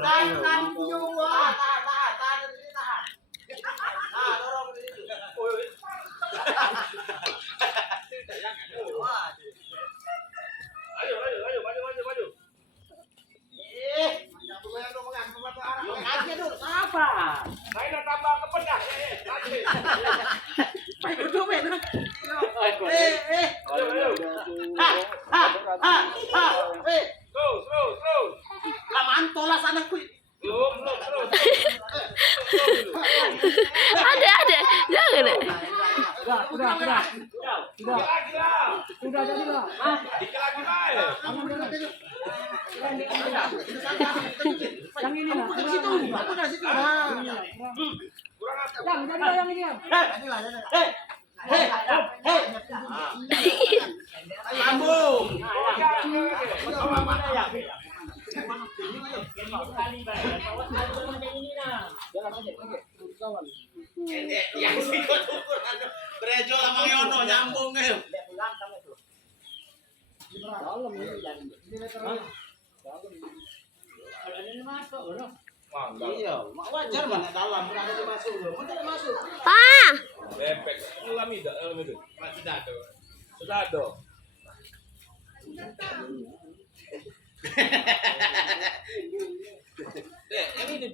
Tahan juga. Tahan di sini tahan. Nah, dorong di situ. Maju. Aja dulu, apa? Saya tambah ke pedas. Baik dulu, men. Terus. Lamaan tolas anakku. Belum. Ada, jangan. Udah jadi lah. Dikit lagi baik. Yang ini lah. Aku situ. Kurang apa? Yang jadi lah yang ini ya. Lambung. Yang sikut ukuran Brejo sama Yono nyambung nih. Iya, wajar mana dalam berada di masuk loh. Tidak masuk. Pak. Bebek. Lamida. Sudah ada. Yang ini